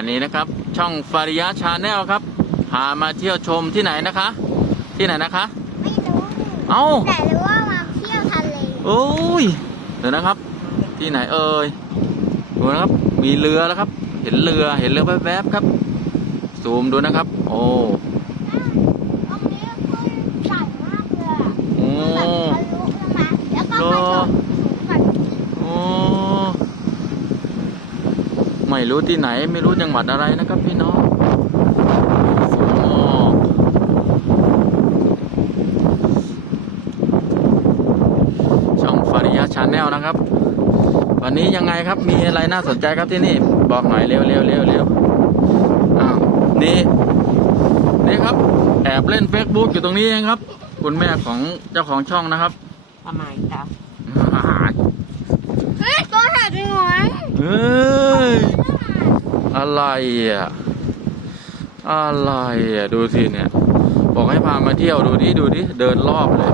อันนี้นะครับช่องฟาริยะชาแนลครับ พามาเที่ยวชมที่ไหนนะคะ ที่ไหนนะคะ ไม่รู้เอ้าแต่รู้ว่ามาเที่ยวทะเลโอ้ยเดี๋ยวนะครับ ที่ไหนเอ่ยดูนะครับมีเรือแล้วครับ เห็นเรือเห็นเรือแวบๆครับ ซูมดูนะครับ โอ้ ตรงนี้ขึ้นสั่นมากเลยอะ โอ้ สั่นทะลุลงมาแล้วก็มาจบสูงกว่า โอ้ ไม่รู้ที่ไหนไม่รู้จังหวัดอะไรนะครับพี่น้องโอ้ช่องฟาริยะชาแนลนะครับ วันนี้ยังไงครับมีอะไรน่าสนใจครับที่นี่ บอกหน่อยเร็วเร็วเร็วเร็วอ้าวนี่นี่ครับ แอบเล่น Facebook อยู่ตรงนี้เองครับ คุณแม่ของเจ้าของช่องนะครับทำไมจ๊ะเฮ้ยตัวหาดงอนเฮ้ย อะไรอะ อะไรอะ ดูสิเนี่ย บอกให้พามาเที่ยวดูดิดูดิเดินรอบเลย